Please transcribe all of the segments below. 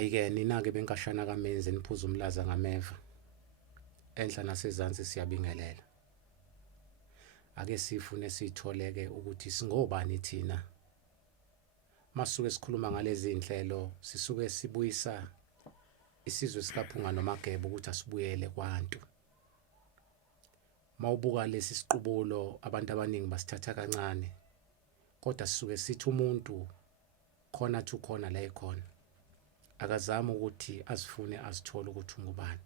Ayike nina-ke benkashana kaMenzi niphuza umlaza ngameva. Enhla nasezansi siyabingelela. Ake sifune sitholeke ukuthi singobani thina. Masuke sikhuluma ngalezi inhlelo sisuke sibuyisa isizwe sikaPhunga noMageba ukuthi asibuyele kwaNtu. Mawubuka lesi siqubulo abantu abaningi basithatha kancane. Kodwa sisuke sithi umuntu khona to khona la ekhona. Akazama ukuthi asifune asithole ukuthi ungubani.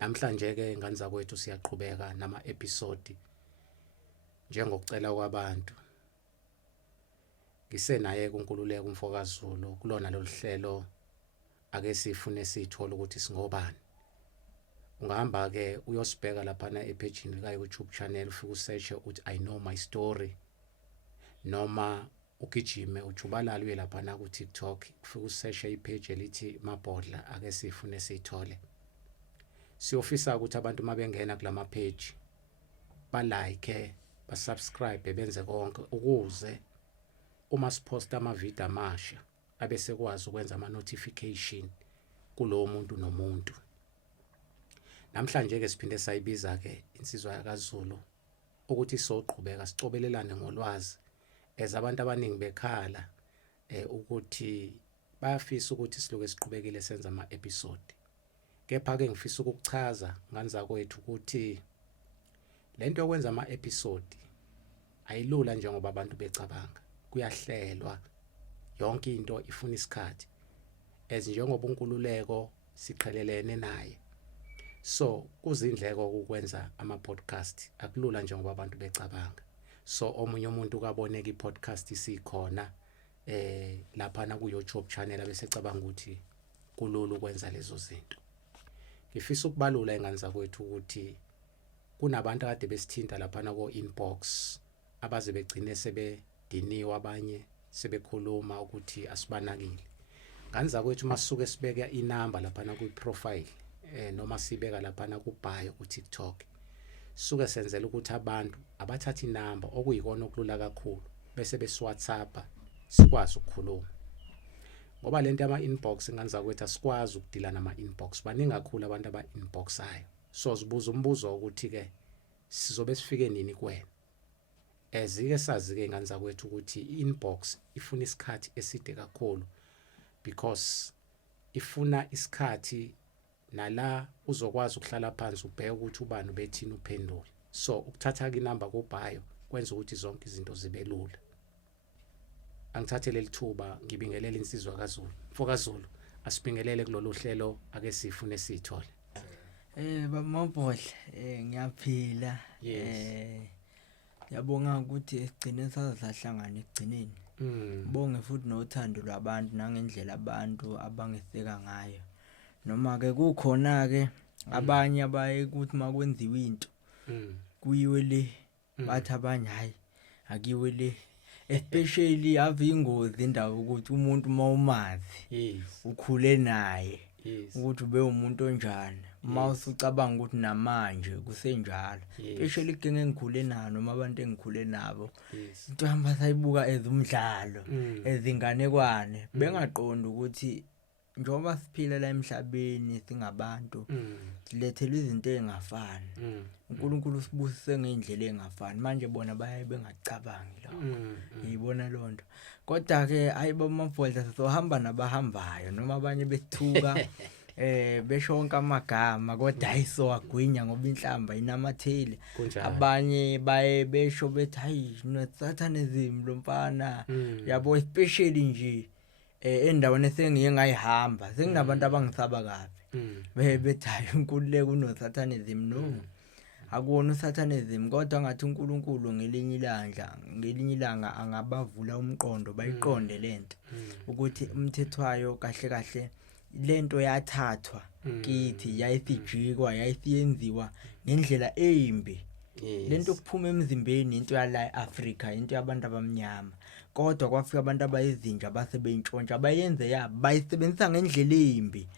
Namhlanje ke ingane zakwethu siyaqhubeka nama episode njengokucela kwabantu. Ngisenaye kuNkululeko uMfokazulu kulona lolu hlelo ake sifune sithola ukuthi singobani. Ungahamba ke uyosibheka lapha na epage ka YouTube channel ufike usearch uthi I know my story noma ugijime ujubalala uye lapha na ku TikTok ufike usearch ipage elithi Mabhodla ake sifune sithole. Siyofisa ukuthi abantu mabengena kulama page ba like ba subscribe benze konke ukuze uma siposta ama video amasha abese kwazi ukwenza ama notification kulowo muntu nomuntu. Namhlanje ke siphinde sayibiza ke insizwa yakaZulu ukuthi soqhubeka sicobelelane ngolwazi ezabantu abaningi bekhala ukuthi bayafisa ukuthi siloke siqhubekile senza ama episode. Kepha ke ngifisa ukuchaza ngani zakwethu ukuthi lento yokwenza ama episode ayilula njengoba abantu becabanga. Kuyahlelwa yonke into ifuna isikhathi. Njengoba uNkululeko siqhelelene naye. So kuzindleko ukwenza ama podcast akulula njengoba abantu becabanga. So omunye umuntu kaboneka iPodcast isikhona lapha na ku YouTube channel abese cabanga ukuthi kulula ukwenza lezo zinto. Ngifisa ukubalula ingane zakwethu ukuthi kunabantu akade besithinta lapha na ko inbox abaze begcine sebediniwe abanye sebekhuluma ukuthi asibanakile. Ngane zakwethu masuke sibeka inamba lapha na ku profile noma sibeka lapha na ku bio ku TikTok. Suke senzela ukuthi abantu abathatha inamba okuyikona okulula kakhulu bese besiWhatsApp sikwazi ukukhuluma. Ngoba lento ama inbox ingane zakwethu asikwazi ukudila nama inbox baningi kakhulu abantu aba inboxayo. So sibuza umbuzo ukuthi ke sizobe sifike nini kuwena. Ezike sazi ke ingane zakwethu ukuthi inbox ifuna isikhathi eside kakhulu because ifuna isikhathi nala uzokwazi ukuhlala phansi ubheke ukuthi ubani ubethini uphendule. So ukuthatha ke inamba ku bio kwenza ukuthi zonke izinto zibe lula. Angithathele lithuba ngibingelele insizwa kaZulu. Mfokazulu asibingelele kulolu hlelo ake sifune sithole. Mabhodla ngiyaphila. Yabonga ukuthi egcine sazahlangana egcineni. Bonge futhi nothando lwabantu nangendlela abantu abangeseka ngayo. Noma ke kukhona ke abanye abaye ukuthi makwenziwa into kuyiwe le bathi abanye hayi akiwe le especially ave ingozi indawo ukuthi umuntu mawumazi ukhule naye ukuthi ube umuntu onjani mawusucabanga ukuthi namanje kusenjalo especially kenge ngikhule nayo noma abantu engikhule nabo into hamba sayibuka ezumdlalo ezinganekwane bengaqonda ukuthi njoba siphila la emhlabeni singabantu silethelwe izinto ezingafani uNkulunkulu sibusise ngeindlela ezingafani manje bona baye bengacabangi lo yibona lonto kodwa ke ayibo Mabhodla sizohamba nabahambayo noma abanye bethuka beshonka amagama kodwa ayisowagwinya ngoba inhlamba inamatheli abanye baye besho bethi hayi no satanism lo mfana yabo especially nje endaweni esengiye ngayihamba senginabantu abangisaba kabi bethayo uNkululeko unoSatanism no akuwona uSatanism kodwa ngathi uNkulunkulu ngelinye ilanga angabavula umqondo bayiqonde lento ukuthi umthethwayo kahle kahle lento yathathwa kithi yayisijikwa yayisiyenziwa ngendlela embi lento kuphuma emzimbeni into yala eAfrika into yabantu abamnyama kodwa kwafika abantu abayizinja basebentshontsha abayenze yabo bayisebenzisa ngendlela embi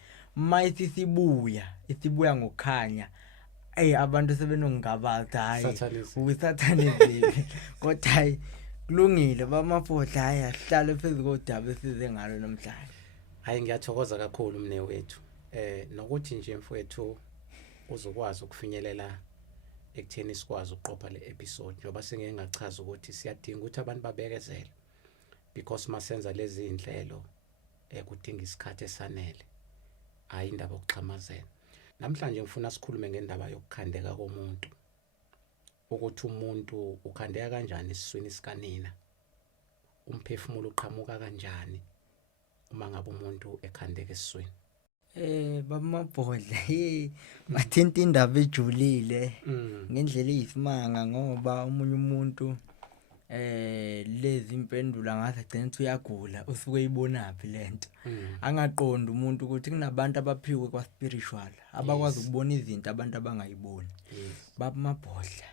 isibuya ngokukhanya abantu sebenongabaza hayi uSatanism kodwa hayi kulungile baMabhodla haya sihlale phezulu kodaba esize ngalo namhlanje. Hayi ngiyathokoza kakhulu mne wethu. Nokuthi nje mfowethu uzokwazi ukufinyelela ekutheni sikwazi ukuqopha le episode njoba sengeke ngachaza ukuthi siyadinga ukuthi abantu babekezele because masenza lezi inhlelo kudinga isikhathi esanele. Hayi indaba yokuxhamazela. Namhlanje ngifuna sikhulume ngendaba yokukhandeka komuntu. Ukuthi umuntu ukhandeka kanjani esiswini sikanina. Umphefumulo uqhamuka kanjani uma ngabe umuntu ekhandeka esiswini. Baba Mabhodla bathinta indaba ejulile ngendlela eyisimanga ngoba umunye umuntu lezi impendulo ngathi agcina ukuthi uyagula usuke eyibonaphi lento. Angaqonda umuntu ukuthi kunabantu abaphiwe kwa spiritual abakwazi ukubona izinto abantu abangayiboni. Baba Mabhodla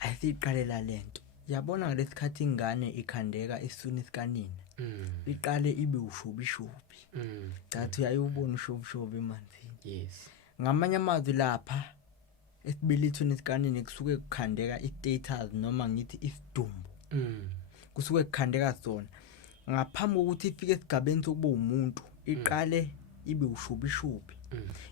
ayisiqalela lento. Yabona ngalesikhathi ingane ikhandeka esiswini sikanina. Iqale ibe ushubishubi. Cathi uyayibona ushubishubi emanzini. Yes. Ngamanye amazwi lapha esibelethweni sikanini kusuke kukhandeka istatus noma ngithi isidumbu. Kusuke kukhandeka sona. Ngaphambi kokuthi ifike esigabeni sokuba umuntu, iqale ibe ushubishubi.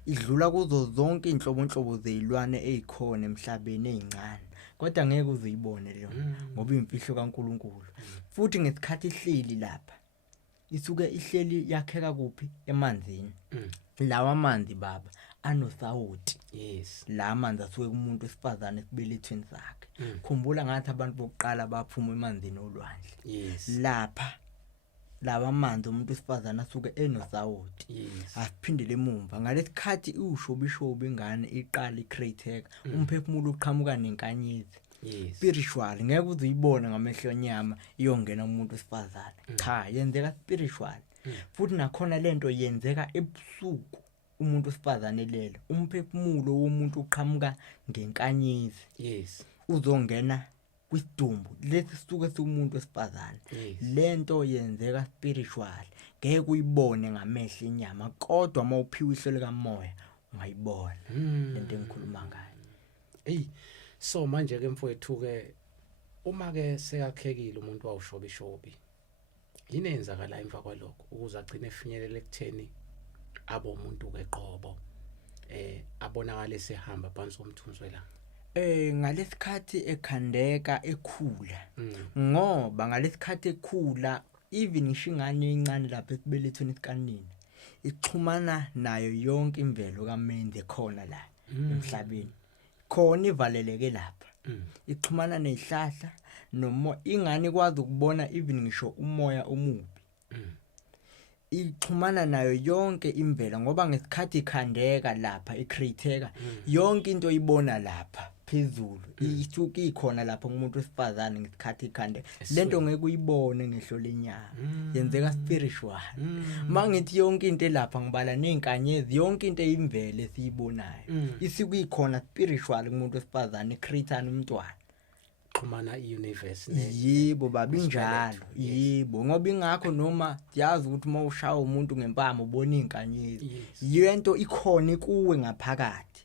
Idlula kuzo zonke inhlobonhlobo zezilwane ezikhona emhlabeni ezincane. Kodwa ngeke uzuyibone leyo ngoba imfihlo kaNkuluNkulu. Futhi ngesikhathi ihleli lapha isuke ihleli yakheka kuphi emanzini. Lawa amanzi baba anosawoti. Yes. La amanzi asuke kumuntu wesifazane esibelethweni sakhe. Khumbula ngathi abantu bokuqala baphuma emanzini olwandle. Yes. Lapha lawa amanzi umuntu wesifazane asuke enosawoti. Yes. Asiphindele emumva ngalesikhathi ushobishobi ingane iqala icreateka umphefumulo uqhamuka nenkanyezi. Yes. Spiritual ngeke uzuyibona ngamehlo enyama iyongena umuntu wesifazane. Cha, yenzeka spiritual. Futhi nakhona lento yenzeka ebusuku umuntu wesifazane lelo. Umphefumulo womuntu uqhamuka ngenkanyezi. Yes. Uzongena kwisidumbu lesi sisuke siumuntu wesifazane. Lento yenzeka spiritual. Ngeke uyibone ngamehlo enyama kodwa mawuphiwe ihlelo kamoya ungayibona lento engikhuluma ngayo. So manje ke mfowethu ke uma ke seyakhekile umuntu wawushobishobi. Yini enzakala emva kwalokho ukuze agcine efinyelela ekutheni abo umuntu keqobo abonakala esehamba phansi komthunzwela. Ngalesikhathi ekhandeka ekhula. Ngoba ngalesikhathi ekhula even ishingane encane lapha esibelethweni sikanina ixhumana nayo yonke imvelo kaMenzi khona la emhlabeni. Khona ivaleleke lapha. Ixhumana nezihlahla noma ingane ikwazi ukubona even ngisho umoya omubi. Ixhumana nayo yonke imvelo ngoba ngesikhathi ikhandeka lapha icreateka yonke into oyibona lapha phezulu isuke ikhona lapha kumuntu wesifazane ngesikhathi ikhandeka. Lento ngeke uyibone ngehlo lenyama. Yenzeka spiritual. Mangithi yonke into lapha ngibala nezinkanyezi yonke into eyimvelo esiyibonayo. Isuke ikhona spiritual kumuntu wesifazane icreatana umntwana. Xhumana iuniverse yebo babi njalo. Yebo ngoba ingakho noma siyazi ukuthi mawushaya umuntu ngempama ubona izinkanyezi. Yento ikhona kuwe ngaphakathi.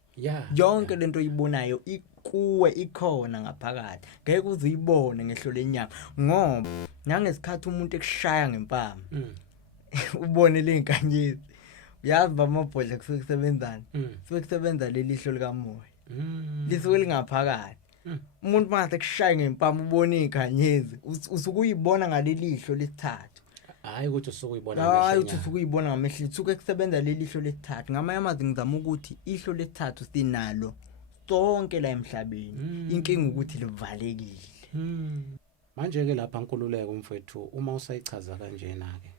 Yonke lento oyibonayo kuwe ikhona ngaphakathi. Ngeke uzuyibone ngehlo lenyama ngoba nangesikhathi umuntu ekushaya ngempama ubone lezinkanyezi. Uyazi Baba Mabhodla kusuke kusebenzana. Kusuke kusebenza leli hlo likamoya. Lisuke lingaphakathi. Umuntu mase kushaya ngempama ubone izinkanyezi usuke uyibona ngaleli hlo lesithathu. Hayi ukuthi usuke uyibona ngamehlo. Hayi ukuthi usuke uyibona ngamehlo. Usuke kusebenza leli hlo lesithathu. Ngamanye amazwi ngizama ukuthi ihlo lesithathu sinalo sonke la emhlabeni. Inkinga ukuthi livalekile. Manje ke lapha Nkululeko mfowethu uma usayichaza kanjena ke.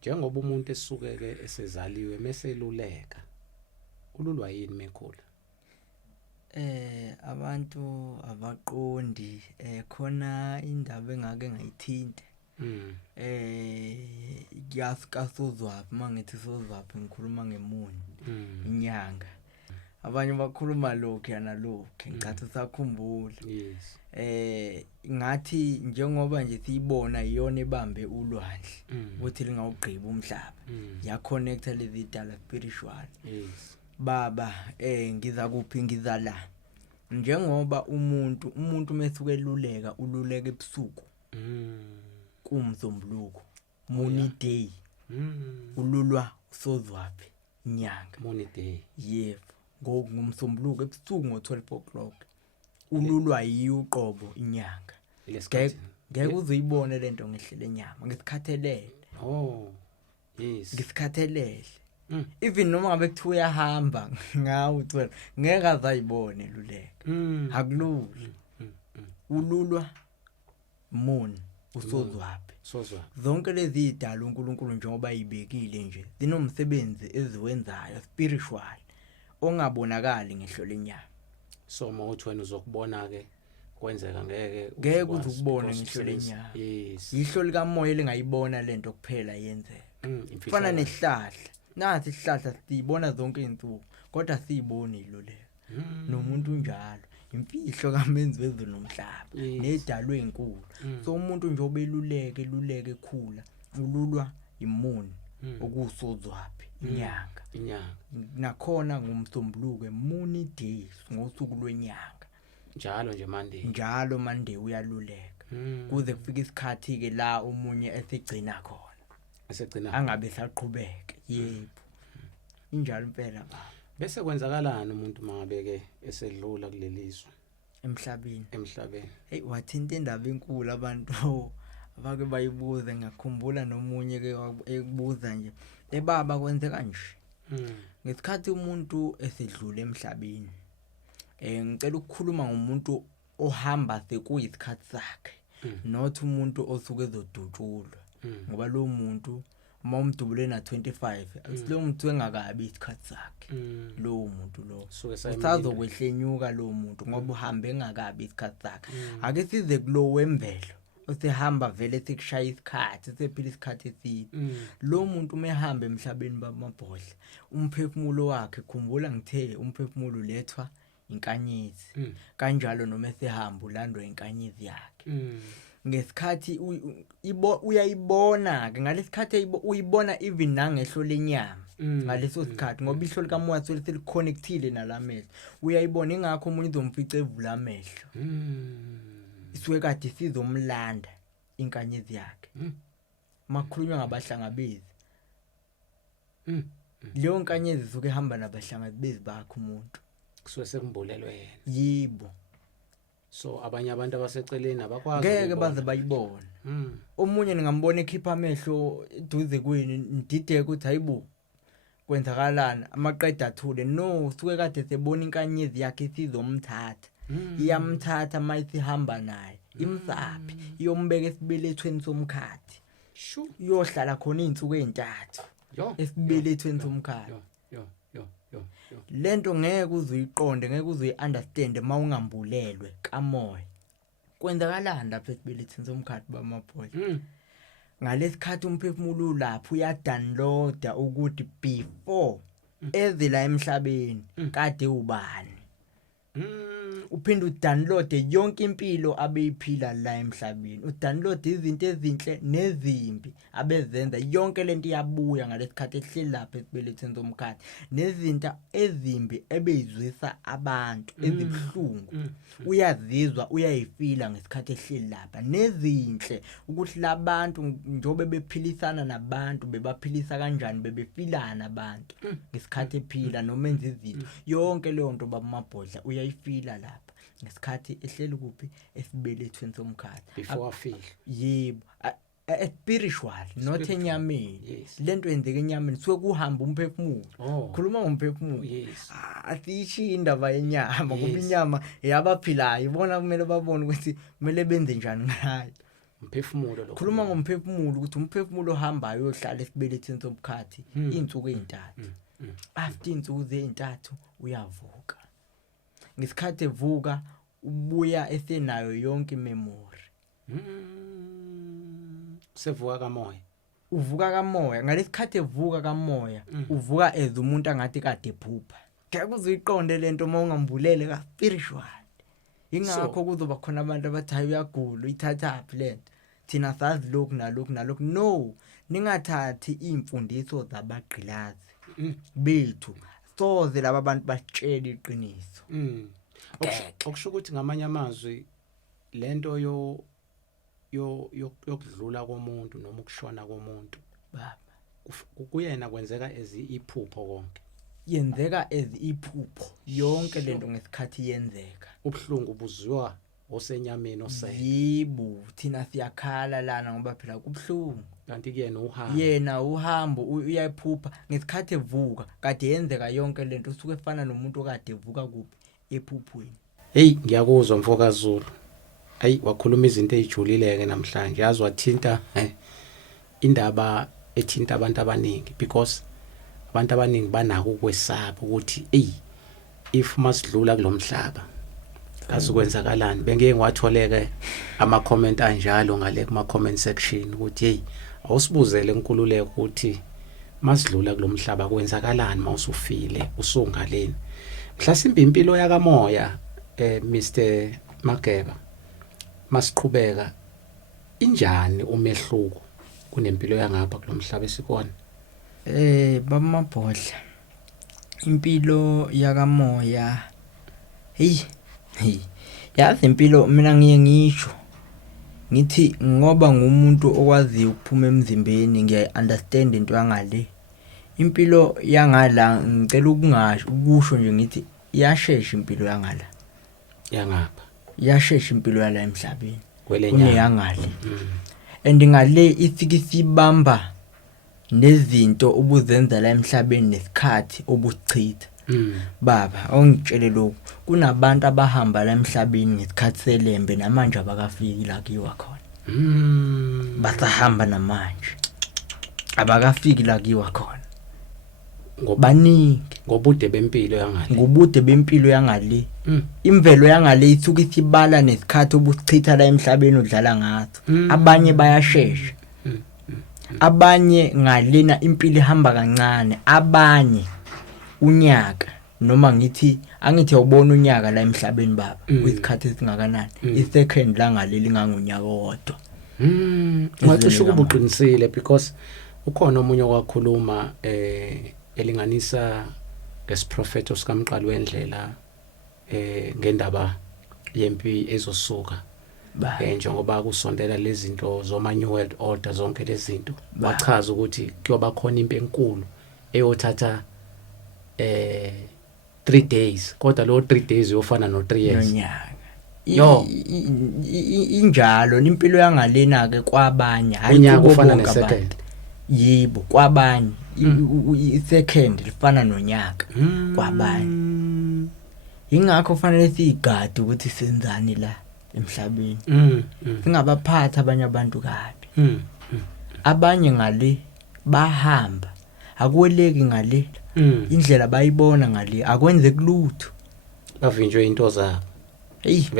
Njengoba umuntu esuke ke esezaliwe meseluleka. Ululwa yini mekhula? Abantu abaqondi khona indaba engake ngayithinta. Kasozwaphi mangithi sozwaphi ngikhuluma ngemuni inyanga. Abanye bakhuluma lokho yana lokho ngicathi sakhumbula. Yes. Ngathi njengoba nje siyibona iyona ebambe ulwandle ukuthi lingawugqiba umhlaba. Ya connecta lezi dala spiritual. Yes. Baba ngiza kuphi ngiza la. Njengoba umuntu mesuke eluleka ululeka ebusuku. Kumzombuluko Money Day ululwa usozwaphi inyanga Money Day yebo ngomsombuluko ebusuku ngo12 o'clock ululwa yiuqobo inyanga lesikhathi ngeke uzuyibone lento ngehlele enyama ngesikhathelele yes ngesikhathelele even noma ngabe kuthiwa uyahamba ngawo 12 ngeke azayibone luleka akulula ululwa moon usozwaphi zonke lezi idala uNkulunkulu njengoba ayibekile nje zinomsebenzi eziwenzayo spiritual ongabonakali ngehlo lenyama so mawuthi wena uzokubona ke kwenzeka ngeke uzukubone ngehlo lenyama yes ihlo lika moya lengayibona lento kuphela yenzeka kufana nehlahla nathi isihlahla siyibona zonke izinsuku kodwa siyiboni ilole nomuntu njalo imfihlo kaMenzi wezulu nomhlaba nedalwe enkulu so umuntu nje obeluleke khula ululwa imoni okusozwaphi inyanga nakhona ngomsombuluko Money Day ngosuku lwenyanga njalo Monday uyaluleka kuze kufike isikhathi ke la umunye esegcina khona angabe saqhubeka yebo injalo impela baba bese kwenzakalana umuntu mangabeke esedlula kulelizwe emhlabeni hey wathinta indaba enkulu abantu abake bayibuza ngakhumbula nomunye ke ekubuza nje ebaba kwenze kanje ngesikhathi umuntu esedlula emhlabeni ngicela ukukhuluma ngomuntu ohamba sekuyisikhathi sakhe not umuntu osuke ezodutshulwa ngoba lo muntu uma umdubule na 25 asilo muntu engakabi isikhathi sakhe lo muntu lo usazokwehlanyuka lo muntu ngoba uhambe engakabi isikhathi sakhe ake size kulo wemvelo osehamba vele sekushaya isikhathi sephila isikhathi eside lo muntu umehamba emhlabeni bamabhodla umphefumulo wakhe khumbula ngithe umphefumulo ulethwa inkanyezi kanjalo noma esehamba ulandwa inkanyezi yakhe ngesikhathi uyayibona ke ngalesikhathi uyibona even nangehlo lenyama ngaleso sikhathi ngoba ihlo likamoya seliconnectile nalamehlo uyayibona ingakho umuntu uzomfica evula amehlo isuke kade sizomlanda inkanyezi yakhe makhulunywa ngabahlangabezi leyo nkanyezi isuke ihamba nabahlangabezi bakhe umuntu kusuke sekumbulelwe yena yibo so abanye abantu abaseceleni abakwazi ngeke baze bayibona omunye ngingambona ekhipha amehlo eduze kweni ndideke ukuthi hayibo kwenzakalana amaqeda athule no usuke kade sebona inkanyezi yakhe sizomthatha iyamthatha mayisihamba naye imsaphi iyombeka esibelethweni somkhathi uyohlala khona izinsuku ezintathu esibelethweni somkhathi lento ngeke uzuyiqonde ngeke uzuyi-understand mawungambulelwe kamoya kwenzakalani lapha esibelethweni somkhathi bamabhodla ngalesikhathi umphefumulo lapho uyadownloada ukuthi before ezela emhlabeni kade ubani uphinde udownload yonke impilo abeyiphila la emhlabeni udownload izinto ezinhle nezimbi abezenza yonke lento iyabuya ngalesikhathi ehleli lapha esibelethweni somkhathi nezinto ezimbi ebezwisa abantu ezibhlungu uyazizwa uyayifila ngesikhathi ehleli lapha nezinhle ukuthi labantu njobe bephilisana nabantu bebaphilisa kanjani bebefilana abantu ngesikhathi ephila noma enza izinto yonke leyo nto bamabhodla uyayifila lapha ngesikhathi ehleli kuphi esibelethweni somkhathi before afile yebo spiritual not enyameni lento yenzeka enyameni suke kuhamba umphefumulo khuluma ngomphefumulo asiyishi indaba yenyama ngoba inyama yabaphilayo ibona kumele babone ukuthi kumele benze njani ngayo umphefumulo lo khuluma ngomphefumulo ukuthi umphefumulo ohambayo uyohlala esibelethweni somkhathi izinsuku ezintathu after izinsuku ezintathu uyavuka ngesikhathi evuka ubuya esenayo yonke memory sevuka kamoya uvuka kamoya ngalesikhathi evuka kamoya uvuka ezumuntu angathi kade ephupha ngeke uziqonde lento mawungambulele ka spiritual ingakho kuzoba khona abantu abathi hayi uyagula uyithathaphi lento thina sazi lokhu nalokhu no ningathathi imfundiso zabagqilazi bethu soze laba bantu batshela iqiniso okusho ukuthi ngamanye amazwi lento yokudlula komuntu noma ukushona komuntu baba kuyena kwenzeka iphupho konke yenzeka iphupho yonke lento ngesikhathi yenzeka ubhlungu buzwa osenyameni osele yibo thina siyakhala lana ngoba phela kubhlungu kanti kuyena uhambo uyayiphupha ngesikhathi evuka kade yenzeka yonke lento usuke efana nomuntu okade evuka kuphi ephuphweni. Hey ngiyakuzwa mfokaZulu. Ayi wakhuluma izinto ezijulileke namhlanje yazi wathinta indaba ethinta abantu abaningi because abantu abaningi banako ukwesaba ukuthi if masidlula kulomhlaba azokwenzakalani. Bengeke ngiwatholeke ama comment anjalo ngale kuma comment section ukuthi awusibuzele inkululeko ukuthi masidlula kulomhlaba kwenzakalani mawusufile usungaleni. Mhlasimbe impilo yakamoya Mr Mageba masiqhubeka injani umehluko kunempilo yangapha kulomhlaba esikona? Baba Mabhodla impilo yakamoya yazi impilo mina ngiye ngisho ngithi ngoba ngumuntu okwazi ukuphuma emzimbeni ngiya understand into yangale. Impilo yangala ngicela ukungasho ukusho nje ngithi iyashesha impilo yangala yangapha iyashesha impilo yala emhlabeni kuneyangale and ngale isikisibamba nezinto obuzenza la emhlabeni nesikhathi obuchitha. Baba ongitshele lokho kunabantu abahamba la emhlabeni ngesikhathi selembe namanje abakafiki la kiwa khona. Basahamba namanje abakafiki la kiwa khona ngobaningi ngobude bempilo yangale ngobude bempilo yangale. Imvelo yangale isuka isibala nesikhathi obuchitha la emhlabeni udlala ngazo. Abanye bayashesha abanye ngalena impilo ihamba kancane abanye unyaka noma ngithi angithi ubona unyaka la emhlabeni baba kwisikhathi esingakanani isecond la ngaleli ngangonyaka owodwa. Ngathi ukubuqinisile because ukhona omunye okwakhuluma elinganisa ngesprofeto sikaMqali wendlela ngendaba yempi ezosuka njengoba kusondela lezi zinto zoma new world order zonke lezi zinto bachaza ukuthi kuyoba khona impi enkulu eyothatha 3 days kodwa lo 3 days uyofana no 3 years yo injalo impilo yangalena ke kwabanye hayi kufana nesecond yibo kwabanye isecond lifana nonyaka kwabanye. Ingakho fanele sigade ukuthi senzani la emhlabeni singabaphatha abanye abantu kabi. Abanye ngale bahamba akweleki ngale indlela bayibona ngale akwenze kulutho bavinjwe into zabo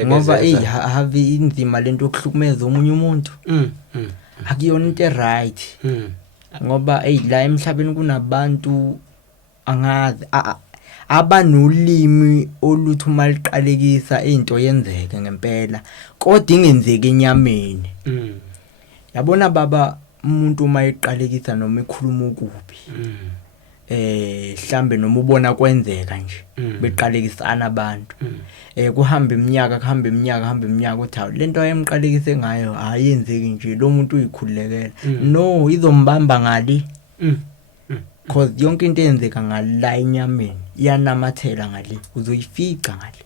ngoba have inzima lento yokuhlukumeza omunye umuntu akuyona into right ngoba la emhlabeni kunabantu angazi abanolimi oluthi uma liqalekisa into yenzeke ngempela kodwa ingenzeki enyameni. Yabona baba umuntu uma eqalekisa noma ekhuluma ukubi mhlambe noma ubona kwenzeka nje beqalekisana abantu kuhamba iminyaka uthi lento ayemqalekise ngayo ayenzeki nje lo muntu uyikhulekela no izombamba ngali cause yonke into eyenzeka ngala enyameni iyanamathela ngale uzoyifica ngale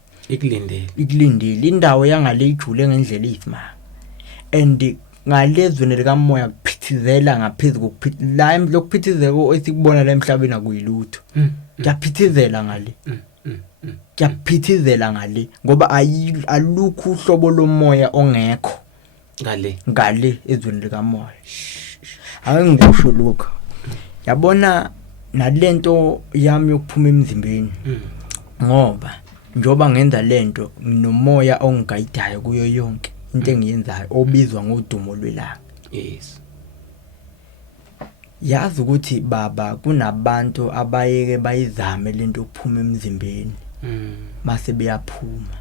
ikulindele indawo yangale ijule ngendlela eyisimanga and ngalezweni likamoya kuphithizela ngaphezulu kokuphithizela la lokuphithizela esikubona la emhlabeni akuyilutho kuyaphithizela ngale kuyaphithizela ngale ngoba alukho uhlobo lomoya ongekho ngale ezweni likamoya. Ake ngisho lokho yabona nalento yami yokuphuma emzimbeni ngoba njoba ngenza lento nomoya ongigayidayo kuyo yonke into engiyenzayo obizwa ngodumo lwelanga. Yes. Yazi ukuthi baba kunabantu abayeke bayizame lento yokuphuma emzimbeni mase beyaphuma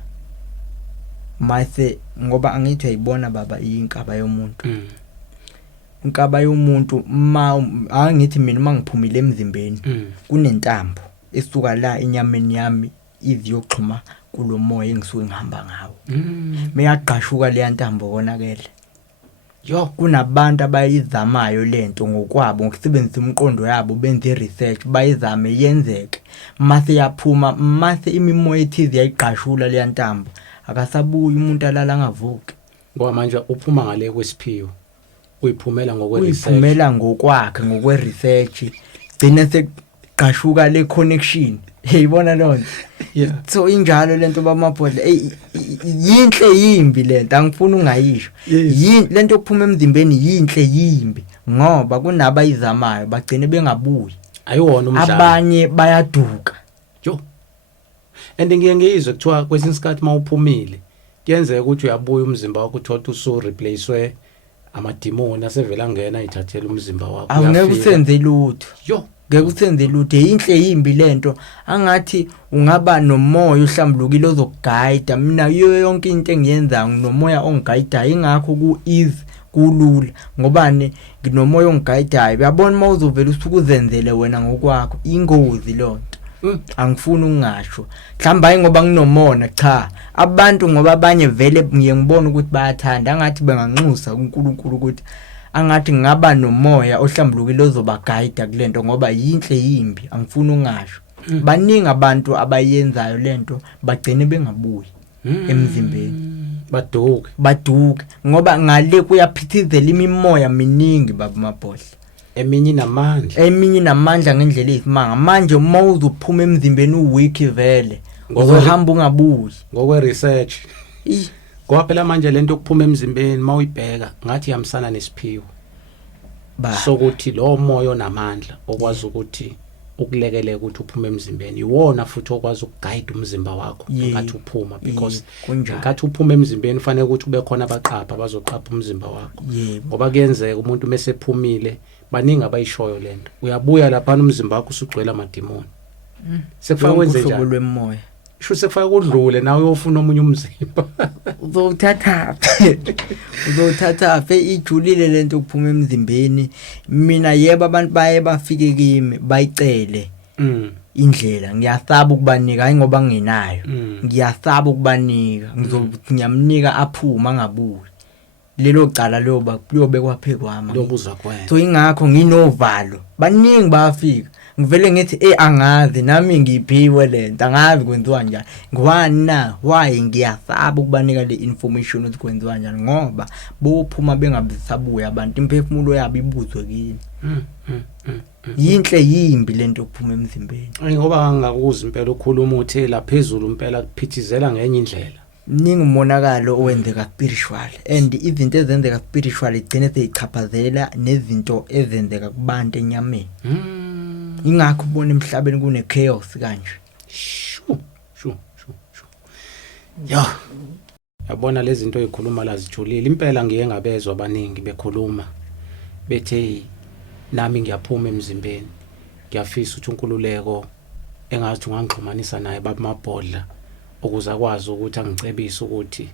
mase ngoba angithi uyibona baba inkaba yomuntu inkaba yomuntu angithi mina mangiphumile emzimbeni kunentambo esuka la enyameni yami iziyoxhuma kulomoya engisuke ngihamba ngawo meyaqashuka le ntambo konakele kunabantu abayizamayo lento ngokwabo ngokusebenzisa umqondo yabo benze research bayizame yenzeke mase yaphuma mase imimoya ethize yayiqashula le ntambo akasabuyi umuntu alala ngavuki ngoba manje uphuma ngale kwesiphiwo uyiphumela ngokwe-research uyiphumela ngokwakhe ngokwe-research gcine seqashuka le connection yeyibona lonto so injalo lento bamabhodla yinhle yimbi lento angifuni ungayisho lento yokuphuma emzimbeni yinhle yimbi ngoba kunabayizamayo bagcine bengabuyi ayiwona umdlalo abanye bayaduka and ngiye ngizwe kuthiwa kwesinye isikhathi mawuphumile kuyenzeka ukuthi uyabuya umzimba wakho uthola usu replacewe amadimoni asevela ngena ayithathela umzimba wakho awungeke usenze lutho ngeke usenze lutho yinhle yimbi lento angathi ungaba nomoya uhlambulukile ozokugayida mina yonke into engiyenza nginomoya ongigayidayo ingakho ku-easy kulula ngobani nginomoya ongigayidayo uyabona mawuzovela usuku uzenzele wena ngokwakho ingozi lonto angifuni ungasho mhlamba hayi ngoba nginomona cha abantu ngoba abanye vele ngiye ngibona ukuthi bayathanda angathi benganxusa uNkulunkulu ukuthi angathi ngaba nomoya ohlambulukile ozobaguide kulento ngoba yinhle yimbi angifuni ungasho baningi abantu abayenzayo lento bagcine bengabuyi emzimbeni baduke ngoba ngale kuyaphithizela imimoya miningi baba mabhodla eminye namandla ngendlela eyisimanga manje uma uzophuma emzimbeni uweek vele uzohamba ungabuyi ngokwe-research ngoba phela manje lento yokuphuma emzimbeni mawuyibheka ngathi yamsana nesiphiwo sokuthi lo moya onamandla okwazi ukuthi ukulekeleka ukuthi uphume emzimbeni iwona futhi okwazi ukuguide umzimba wakho ngathi uphuma because ngathi uphuma emzimbeni kufanele ukuthi kube khona abaqapha bazoqapha umzimba wakho ngoba kuyenzeka umuntu mesephumile baningi abayishoyo lento uyabuya lapha umzimba wakho usugcwele amadimoni sekufaka kwenze njalo lwemoya sho sekufaka kudlule nawe uyofuna omunye umzimba uzothatha ijulile lento ukuphuma emzimbeni mina yebo abantu baye bafike kimi bayicele indlela ngiyasaba ukubanika hayi ngoba ngenayo ngiyasaba ukubanika ngiyamnika aphuma angabuyi lelo cala liyobe kwaphe kwami lobuzwa kwena so ingakho nginovalo baningi bayafika ngivele ngithi angazi nami ngiphiwe lento angazi kwenziwa njani ngwani na why ngiyasaba ukubanika le information ukuthi kwenziwa njani ngoba bophuma bengabisabuya abantu imphefumulo yabo ibuzwe kimi yinhle yimbi lento yokuphuma emzimbeni ngoba ngakuza impela ukhuluma uthi la phezulu impela kuphithizela ngenye indlela ningi umonakalo owenzeka spiritual and izinto ezenzeka spiritual igcine seyichaphazela nezinto ezenzeka kubantu enyameni ingakho ubona emhlabeni kune chaos kanje shu yabona lezi zinto ezikhuluma la zijulile impela ngiye ngabezwa abaningi bekhuluma bethe nami ngiyaphuma emzimbeni ngiyafisa ukuthi unkululeko engathi ungangixhumanisa naye baba mabhodla ukuze akwazi ukuthi angicebise ukuthi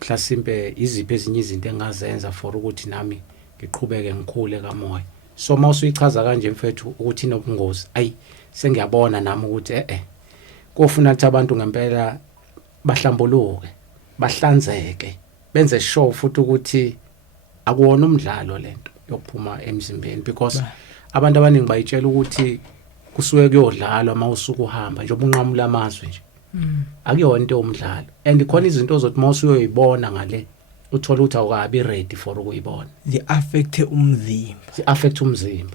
mhlasimpe iziphi ezinye izinto engazenza for ukuthi nami ngiqhubeke ngikhule kamoya so mawusuyichaza kanje mfethu ukuthi inobungozi sengiyabona nami ukuthi kofuna ukuthi abantu ngempela bahlambuluke bahlanzeke benze sure futhi ukuthi akuwona umdlalo lento yokuphuma emzimbeni because abantu abaningi bayitshela ukuthi kusuke kuyodlalwa mawusuku uhamba nje ubunqamula amazwi nje akuyona into yomdlalo and khona izinto ozothi mawusuyoyibona ngale uthola ukuthi awukabi ready for ukuyibona zi affect umzimba